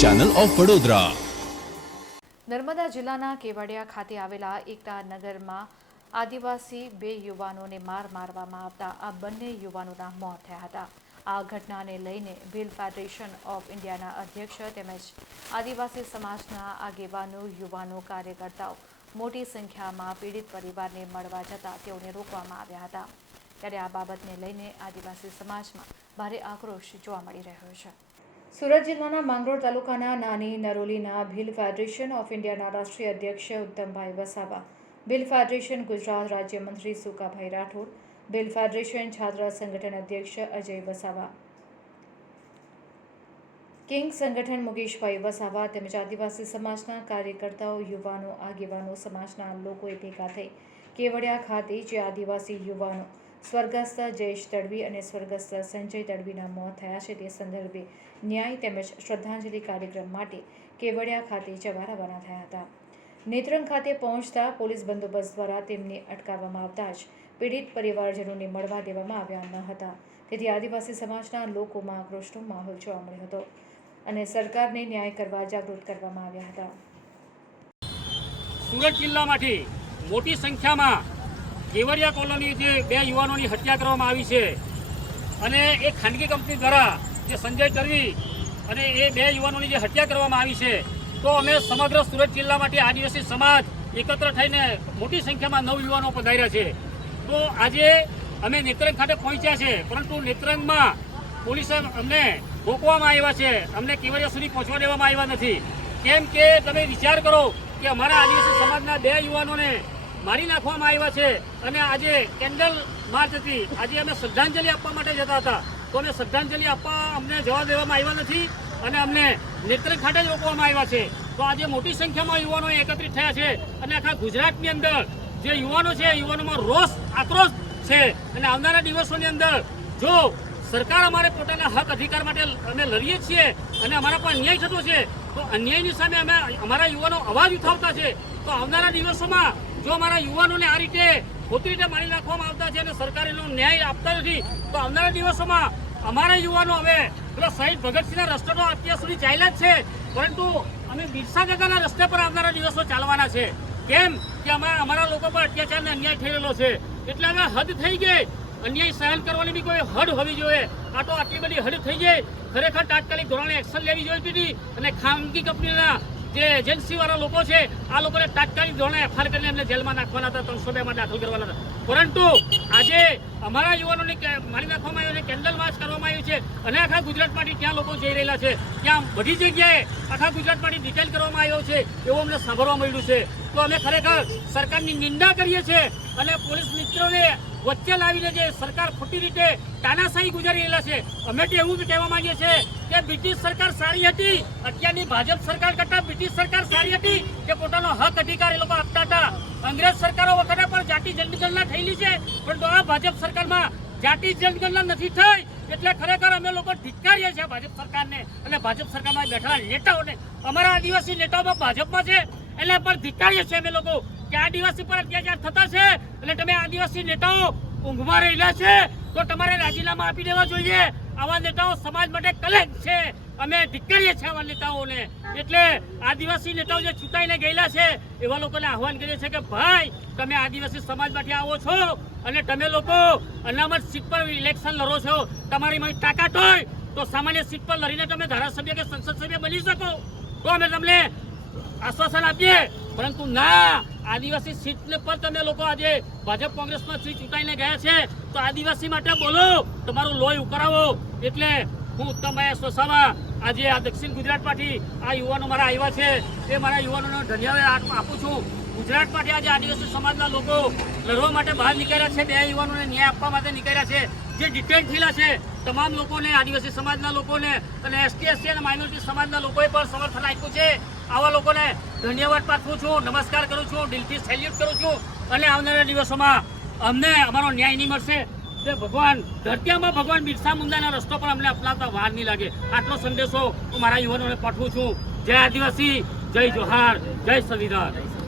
Channel of Vadodara. Narmada જિલ્લાના કેવડિયા ખાતે આવેલા એકતા નગરમાં આદિવાસી બે યુવાનોને માર મારવામાં આવતા આ બંને યુવાનોના મોત થયા હતા। આ ઘટનાને લઈને ભીલ ફેડરેશન ઓફ ઇન્ડિયાના અધ્યક્ષ તેમજ આદિવાસી સમાજના આગેવાનો, યુવાનો, કાર્યકર્તાઓ મોટી સંખ્યામાં પીડિત પરિવારને મળવા જતા તેઓને રોકવામાં આવ્યા હતા। ત્યારે આ બાબતને લઈને આદિવાસી સમાજમાં ભારે આક્રોશ જોવા મળી રહ્યો છે। સુરત જિલ્લાના માંગરોળ તાલુકાના નાની નરોલીના ભીલ ફેડરેશન ઓફ ઇન્ડિયાના રાષ્ટ્રીય અધ્યક્ષ ઉત્તમભાઈ વસાવા, ભીલ ફેડરેશન ગુજરાત રાજ્યમંત્રી સુકાભાઈ રાઠોડ, ભીલ ફેડરેશન છાત્ર સંગઠન અધ્યક્ષ અજય વસાવા, કિંગ સંગઠન મુકેશભાઈ વસાવા તેમજ આદિવાસી સમાજના કાર્યકર્તાઓ, યુવાનો, આગેવાનો સમાજના લોકોએ ભેગા થઈ કેવડિયા ખાતે જે આદિવાસી યુવાનો સ્વર્ગસ્થ જયેશ તડવી અને સ્વર્ગસ્થ સંજય તડવીના મોત થયા છે તે સંદર્ભે ન્યાય તેમજ શ્રદ્ધાંજલિ કાર્યક્રમ માટે કેવડિયા ખાતે જવા રવાના થયા હતા। નેત્રંગ ખાતે પહોંચતા પોલીસ બંદોબસ્ત દ્વારા તેમને અટકાવવામાં આવતા જ પીડિત પરિવારજનોને મળવા દેવામાં આવ્યા ન હતા। તેથી આદિવાસી સમાજના લોકોમાં આક્રોશનો માહોલ જોવા મળ્યો હતો અને સરકારને ન્યાય કરવા જાગૃત કરવામાં આવ્યા હતા। સુરત જિલ્લામાંથી મોટી સંખ્યામાં કેવડિયા કોલોની જે બે યુવાનોની હત્યા કરવામાં આવી છે અને એક ખાનગી કંપની દ્વારા જે સંજય તડવી અને એ બે યુવાનોની જે હત્યા કરવામાં આવી છે, તો અમે સમગ્ર સુરત જિલ્લામાંથી આદિવાસી સમાજ એકત્ર થઈને મોટી સંખ્યામાં 9 યુવાનો પધાર્યા છે। તો આજે અમે નેત્રંગ ખાતે પહોંચ્યા છે, પરંતુ નેત્રંગમાં પોલીસે અમને રોકવામાં આવ્યા છે, અમને કેવડિયા સુધી પહોંચવા દેવામાં આવ્યા નથી। કેમ કે તમે વિચાર કરો કે અમારા આદિવાસી સમાજના 2 યુવાનોને મારી નાખવામાં આવ્યા છે અને આજે કેન્ડલ માર્ચ હતી, આજે અમે શ્રદ્ધાંજલિ આપવા માટે જતા હતા, તો અમે શ્રદ્ધાંજલિ આપવા અમને જવા દેવામાં આવ્યા નથી અને અમને નેત્રંગ ખાતે જ રોકવામાં આવ્યા છે। તો આજે મોટી સંખ્યામાં યુવાનો એકત્રિત થયા છે અને આખા ગુજરાતની અંદર જે યુવાનો છે, યુવાનોમાં રોષ, આક્રોશ છે અને આવનારા દિવસોની અંદર જો સરકાર અમારે પોતાના હક અધિકાર માટે અમે લડીએ છીએ અને અમારા પર અન્યાય થતો છે, તો અન્યાયની સામે અમે અમારા યુવાનો અવાજ ઉઠાવતા છે। તો આવનારા દિવસોમાં જો અમારા યુવાનોને આ રીતે ખોટી રીતે મારી નાખવામાં આવતા છે અને સરકારનો ન્યાય આપતા નથી, તો આવનારા દિવસોમાં અમારા યુવાનો હવે પેલા શહીદ ભગતસિંહના રસ્તે તો અત્યાર સુધી ચાલ્યા જ છે, પરંતુ અમે બિરસા દાદાના રસ્તે પર આવનારા દિવસો ચાલવાના છે। કેમ કે અમારા લોકો પર અત્યાચાર અને અન્યાય થઈ રહેલો છે, એટલે હવે હદ થઈ ગઈ। અન્યાય સહન કરવાની બી કોઈ હદ હોવી જોઈએ। આ તો આટલી બધી હદ થઈ ગઈ, ખરેખર તાત્કાલિક ધોરણે એક્શન લેવી જોઈતી હતી અને ખાનગી કંપનીના જે એજન્સીવાળા લોકો છે આ લોકોને તાત્કાલિક ધોરણે એફઆઈઆર કરીને એમને જેલમાં નાખવાના હતા, 302 માં દાખલ કરવાના હતા। પરંતુ આજે અમારા યુવાનોને મારી નાખવામાં આવ્યું છે, કેન્ડલ માર્ચ કરવામાં આવ્યું છે અને આખા ગુજરાતમાંથી ત્યાં લોકો જઈ રહેલા છે, ત્યાં બધી જગ્યાએ આખા ગુજરાતમાંથી ડિટેલ કરવામાં આવ્યો છે એવું અમને સાંભળવા મળ્યું છે। તો અમે ખરેખર સરકારની નિંદા કરીએ છીએ અને પોલીસ મિત્રોને વચ્ચે લાવીને જે સરકાર ખોટી રીતે તાનાશાહી ગુજારી રહેલા છે, અમે તો એવું કહેવા માંગીએ છીએ કે બ્રિટિશ સરકાર સારી હતી, અત્યારની ભાજપ સરકાર કરતાં બ્રિટિશ સરકાર સારી હતી કે પોતાનો હક અધિકાર એ લોકો આપતા હતા। અંગ્રેજ સરકારો વખતે પણ જાતિ જનગણના થયેલી છે, પરંતુ આ ભાજપ સરકારમાં જાતિ જનગણના નથી થઈ, એટલે ખરેખર અમે લોકો ધિક્કારીએ છીએ ભાજપ સરકારને અને ભાજપ સરકારમાં બેઠેલા નેતાઓને। અમારા આદિવાસી નેતાઓ ભાજપમાં છે એટલે પર ધિક્કારીએ છીએ અમે લોકો કે આદિવાસી પર અત્યાચાર થતા છે એટલે તમે આદિવાસી નેતાઓ ઊંઘમાં રહેલા છે તો તમારે રાજીનામા આપી દેવા જોઈએ। આવા નેતાઓ સમાજ માટે કલંક છે, અમે ધિક્કારીએ છીએ આવા નેતાઓને। એટલે આદિવાસી નેતાઓ જે છૂટાઈને ગયેલા છે એવા લોકોને આહવાન કરીએ છીએ કે ભાઈ તમે આદિવાસી સમાજમાંથી આવો છો અને તમે લોકો અનામત સીટ પર ઇલેક્શન લડો છો, તમારી તાકાત હોય તો સામાન્ય સીટ પર લડીને તમે ધારાસભ્ય કે સંસદ સભ્ય બની શકો, તો અમે તમને આશ્વાસન આપીએ। પરંતુ ના, આદિવાસી સીટ પર તમે લોકો આજે ભાજપ કોંગ્રેસમાં ચૂંટાઈને ગયા છે તો આદિવાસી માટે બોલો, તમારું લોહી ઉકળાવો। એટલે હું ઉત્તમભાઈ વસાવા આજે આ દક્ષિણ ગુજરાતમાંથી આ યુવાનો મારા આવ્યા છે એ મારા યુવાનોને ધન્યવાદ આપું છું। ગુજરાતમાંથી આજે આદિવાસી સમાજના લોકો લડવા માટે બહાર નીકળ્યા છે, 2 યુવાનોને ન્યાય આપવા માટે નીકળ્યા છે, જે ડિટેન થયેલા છે તમામ લોકોને, આદિવાસી સમાજના લોકોને અને ST/SC અને માઇનોરિટી સમાજના લોકોએ પણ સમર્થન આપ્યું છે। આવા લોકોને ધન્યવાદ પાઠવું છું, નમસ્કાર કરું છું, દિલથી સેલ્યુટ કરું છું અને આવનારા દિવસોમાં અમને અમારો ન્યાય નહીં મળશે તે ભગવાન ધરતીમાં ભગવાન બિરસા મુંડાના રસ્તો પર અમને અપનાવતા વાર નહીં લાગે। આટલો સંદેશો હું મારા યુવાનોને પાઠવું છું। જય આદિવાસી, જય જોહાર, જય સંવિધાન।